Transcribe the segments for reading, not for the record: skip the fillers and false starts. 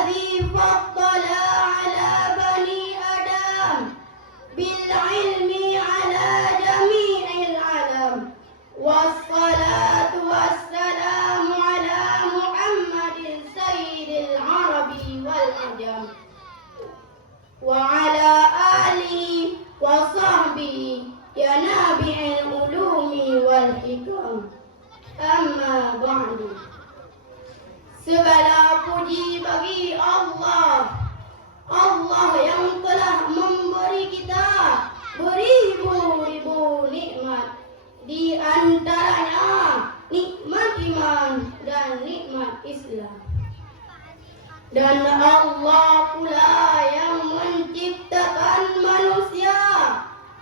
الذي فضل على بني آدم بالعلم على جميع العالم والصلاة والسلام على محمد سيد العرب والعجم وعلى آله وصحبه يا نابع العلوم والحكم. Amma ba'du. Segala puji bagi Allah, Allah yang telah memberi kita beribu-ribu nikmat, di antaranya nikmat iman dan nikmat Islam. Dan Allah pula yang menciptakan manusia.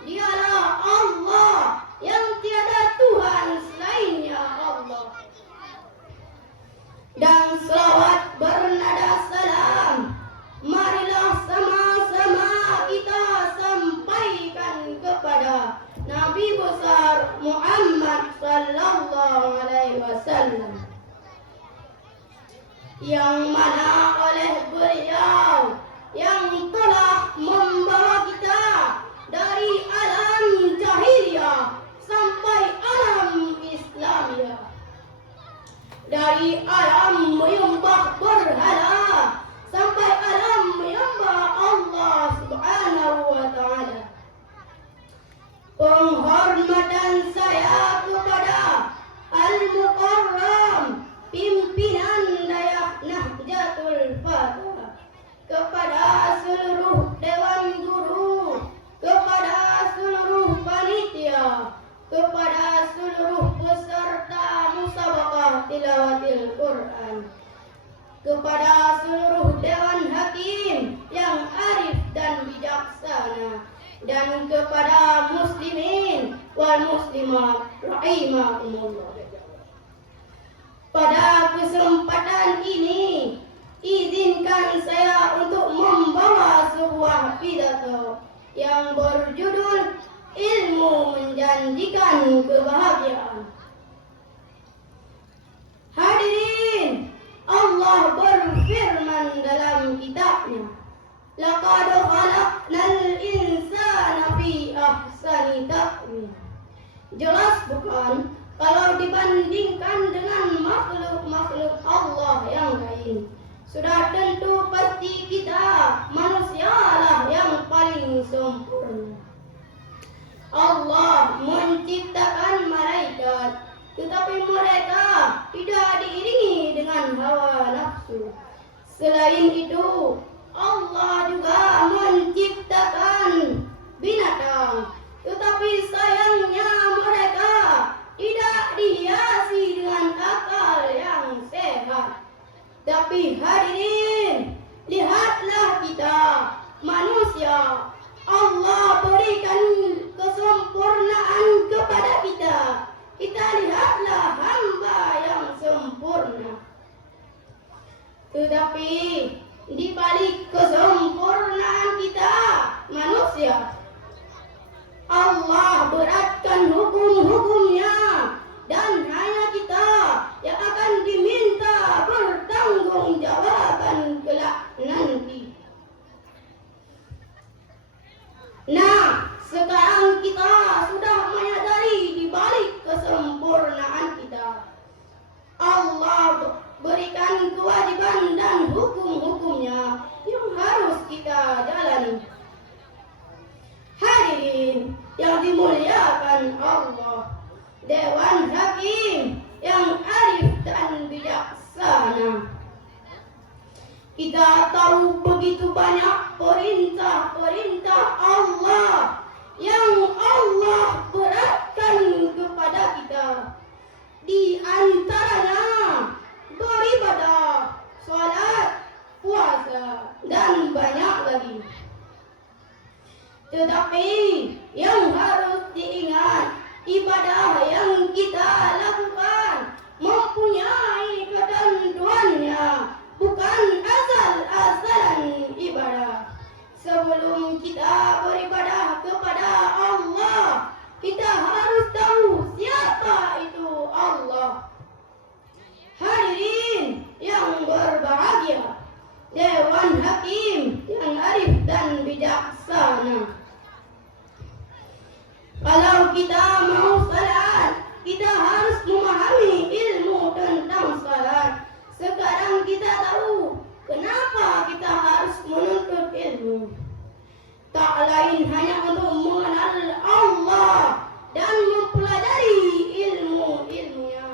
Dialah Allah yang tiada Tuhan selainnya Allah. Dan selawat bernada salam, marilah sama-sama kita sampaikan kepada Nabi besar Muhammad sallallahu alaihi wasallam, yang mana oleh beliau yang telah membawa kita dari alam jahiliyah sampai alam Islamiyah, dari alam menyembah berhala sampai alam menyembah Allah Subhanahu wa taala. Penghormatan saya kepada Al-Mukarram, pimpinan Dayah Nahdlatul Fatah, kepada seluruh dewan guru, kepada seluruh panitia, kepada seluruh peserta musabaqah tilawatil Quran, kepada seluruh dewan hakim yang arif dan bijaksana, dan kepada muslimin wal muslimat rahimakumullah. Pada kesempatan ini, izinkan saya untuk membawa sebuah pidato yang berjudul Ilmu Menjanjikan Kebahagiaan. Hadirin, Allah berfirman dalam kitabnya, Laqad khalaqnal insana fi ahsani taqwim. Jelas bukan kalau dibandingkan dengan makhluk-makhluk Allah yang lain, sudah tentu pasti kita manusialah yang paling sempurna. Allah menciptakan malaikat, tetapi mereka tidak diiringi dengan hawa nafsu. Selain itu, Allah juga menciptakan binatang, tetapi sayangnya mereka tidak dihiasi dengan akal yang sehat. Tapi hadirin, lihatlah kita manusia, Allah berikan kesempurnaan kepada kita. Kita lihatlah hamba yang sempurna. Tetapi di balik kesempurnaan kita manusia, Allah beratkan hukum-hukumnya, dan hanya kita yang akan diminta bertanggungjawabkan kelak nanti. Nah, sekarang kita sudah menyadari di balik kesempurnaan kita, Allah berikan kewajiban dan hukum-hukumnya yang harus kita jalani. Hadirin yang dimuliakan Allah, Dewan Hakim yang arif dan bijaksana, kita tahu begitu banyak perintah-perintah Allah yang Allah beratkan kepada kita. Di antaranya beribadah, salat, puasa, dan banyak lagi. Tetapi yang harus diingat, ibadah yang kita lakukan mempunyai ketentuannya, bukan asal-asalan ibadah. Sebelum kita beribadah kepada Allah, kita harus tahu siapa itu Allah. Hadirin yang berbahagia, Dewan Hakim yang arif dan bijaksana. Kalau kita mau salat, kita harus memahami ilmu tentang salat. Sekarang kita tahu kenapa kita harus menuntut ilmu. Tak lain hanya untuk mengenal Allah dan mempelajari ilmu-ilmunya.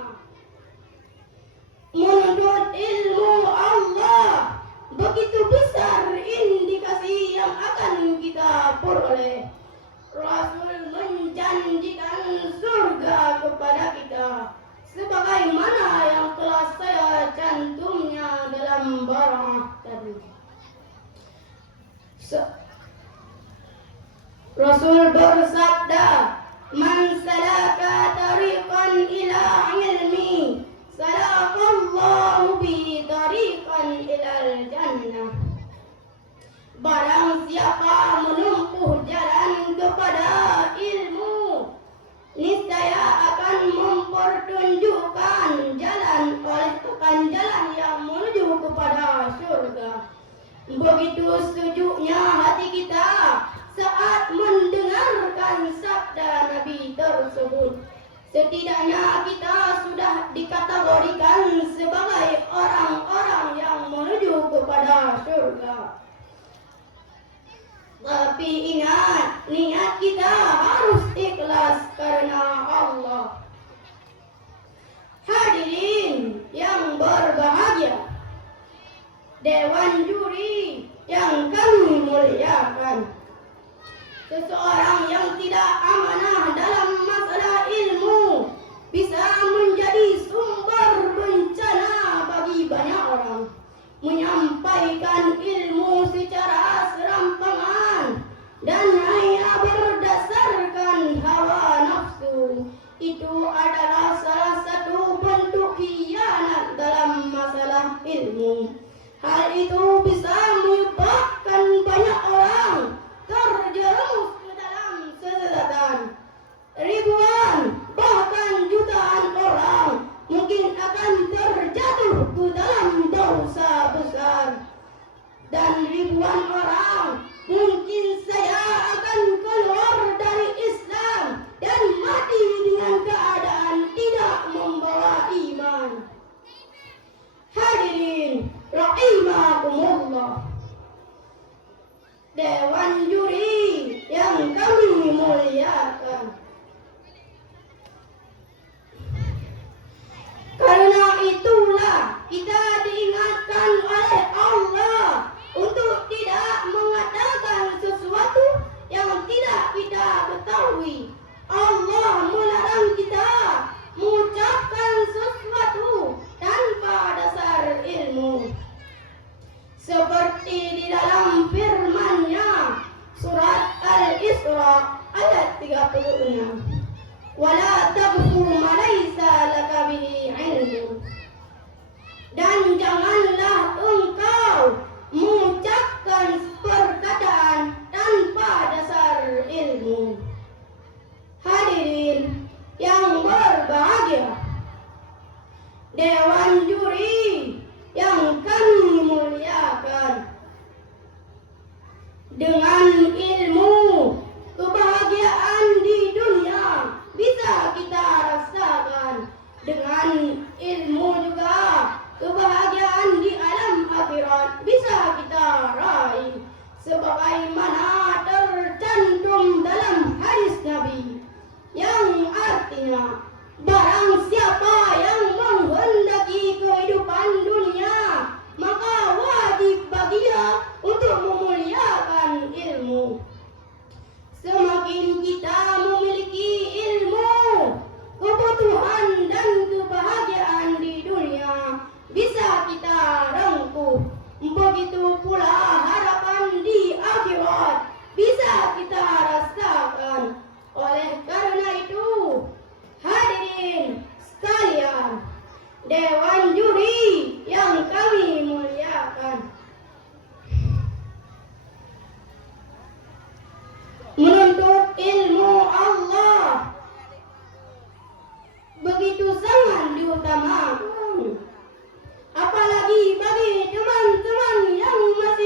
Menuntut ilmu Allah begitu besar indikasi yang akan kita peroleh. Rasul menjanjikan surga kepada kita sebagaimana yang telah saya cantumnya dalam barang tadi. Rasul bersabda, "Man salaka tariqan ila ilmi, salakallahu bi tariqan ilal jannah." Barang siapa menempuh jalan kepada ilmu, niscaya akan mempertunjukkan jalan yang menuju kepada surga. Begitu sejuknya hati kita saat mendengarkan sabda Nabi tersebut. Setidaknya kita sudah dikategorikan sebagai orang-orang yang menuju kepada surga. Tapi ingat, niat kita harus ikhlas karena Allah. Hadirin yang berbahagia, Dewan Juri yang kami muliakan, seseorang yang tidak amanah dalam masalah ilmu bisa menjadi sumber bencana bagi banyak orang. Menyampaikan ilmu secara serampangan dan hanya berdasarkan hawa nafsu, itu adalah salah satu bentuk khianat dalam masalah ilmu. Hal itu bisa menyebabkan banyak orang terjerumus ke dalam kesesatan. Ribuan bahkan jutaan orang mungkin akan terjatuh ke dalam dosa besar, dan ribuan orang mungkin saja akan keluar dari Islam dan mati dengan keadaan tidak membawa iman. Hadirin rahimakumullah, Dewan Juri yang kami muliakan, karena itulah kita diingatkan oleh Allah untuk tidak mengatakan sesuatu yang tidak kita ketahui. Allah melarang kita mengucapkan sesuatu tanpa dasar ilmu. Seperti di dalam firman-Nya surat Al-Isra ayat 36. Wala taqfu ma laysa laka bihi ilmu. Dan janganlah engkau mengucapkan perkataan tanpa dasar ilmu. Hadirin yang berbahagia, Dewan Juri yang kami muliakan, dengan ilmu kebahagiaan di dunia bisa kita rasakan. Dengan ilmu juga kebahagiaan di alam akhirat bisa kita raih, sebagaimana tercantum dalam hadis Nabi yang artinya, barang siapa yang menghendaki kehidupan dunia, maka wajib baginya untuk memuliakan ilmu. Semakin kita memiliki ilmu, kebutuhan dan kebahagiaan di dunia bisa kita rengkuh. Begitu pula harapan di akhirat bisa kita rasakan. Oleh karena itu, hadirin sekalian, Dewan Juri yang kami muliakan, menuntut ilmu Allah begitu sangat diutamakan, apalagi bagi teman-teman yang masih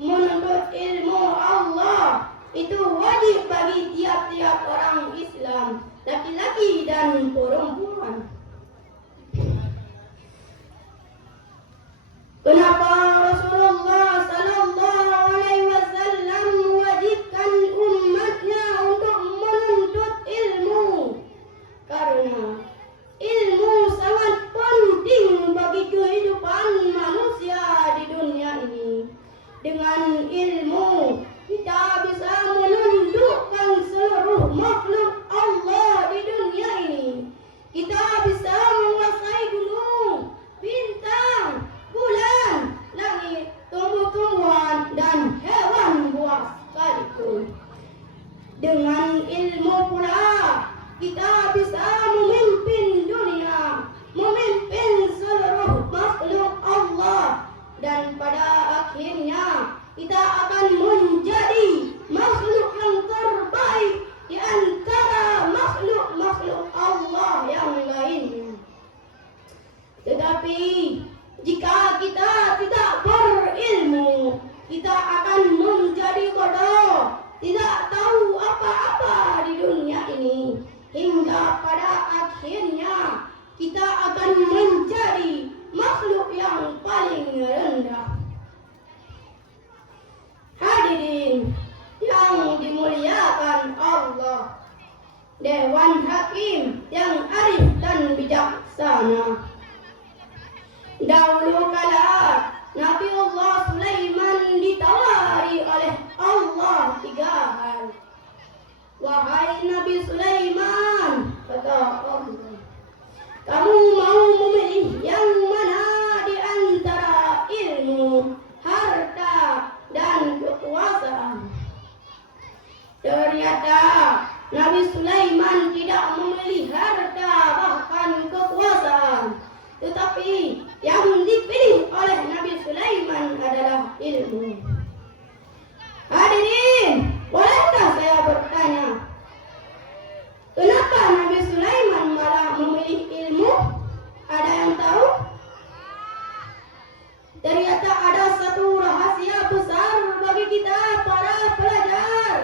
menuntut ilmu Allah itu wajib bagi tiap-tiap orang Islam, laki-laki dan perempuan. Kenapa Rasulullah sallallahu alaihi wasallam mewajibkan umatnya untuk menuntut ilmu? Karena ilmu sangat penting bagi kehidupan manusia di dunia ini. Dengan ilmu kita bisa menundukkan seluruh makhluk Allah di dunia ini. Kita bisa menguasai gunung, bintang, bulan, langit, tumbuh-tumbuhan, dan hewan buas sekalipun. Dengan ilmu pula kita bisa memimpin dunia, memimpin seluruh makhluk Allah, dan pada akhirnya kita akan menjadi makhluk yang terbaik di antara makhluk-makhluk Allah yang lainnya. Tetapi jika kita tidak berilmu, kita akan menjadi bodoh, tidak tahu apa-apa di dunia ini, hingga pada akhirnya kita akan menjadi makhluk yang paling rendah. Hadirin yang dimuliakan Allah, Dewan Hakim yang arif dan bijaksana. Dahulu kala Nabiullah Sulaiman ditawari oleh Allah 3 hal. Wahai Nabi Sulaiman, kata Allah, kamu mau memilih yang mana di antara ilmu, harta, dan kekuasaan? Ternyata Nabi Sulaiman tidak memilih harta bahkan kekuasaan, tetapi yang dipilih oleh Nabi Sulaiman adalah ilmu. Hadirin, bolehkah saya bertanya, kenapa Nabi Sulaiman malah memilih ilmu? Ada yang tahu? Ternyata ada satu rahasia besar bagi kita para pelajar.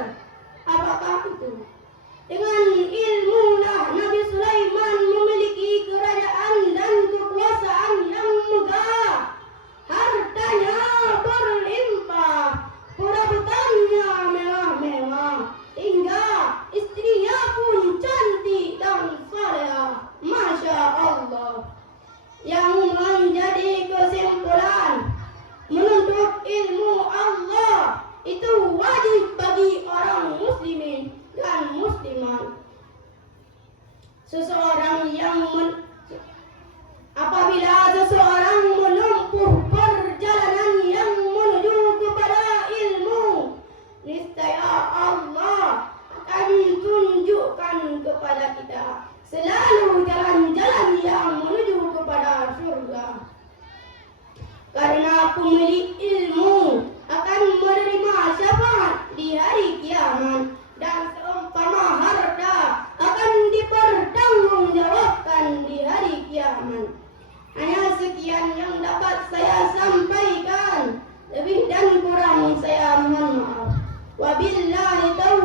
Apakah itu? Dengan ilmulah Nabi Sulaiman memiliki kerajaan dan kekuasaan yang megah. Hartanya berlimpah, perabotannya mewah-mewah, hingga istrinya pun cantik dan salehah. Masya Allah. Yang menjadi kesimpulan, menuntut ilmu Allah itu wajib bagi orang muslimin dan muslimat. Apabila seseorang menempuh perjalanan yang menuju kepada ilmu, niscaya Allah akan tunjukkan kepada kita selalu jalan-jalan yang menuju kepada surga. Karena pemilik ilmu akan menerima syafaat di hari kiamat, dan seumpama harta akan dipertanggungjawabkan di hari kiamat. Hanya sekian yang dapat saya sampaikan. Lebih dan kurang saya mohon maaf. Wabillahi taufiq.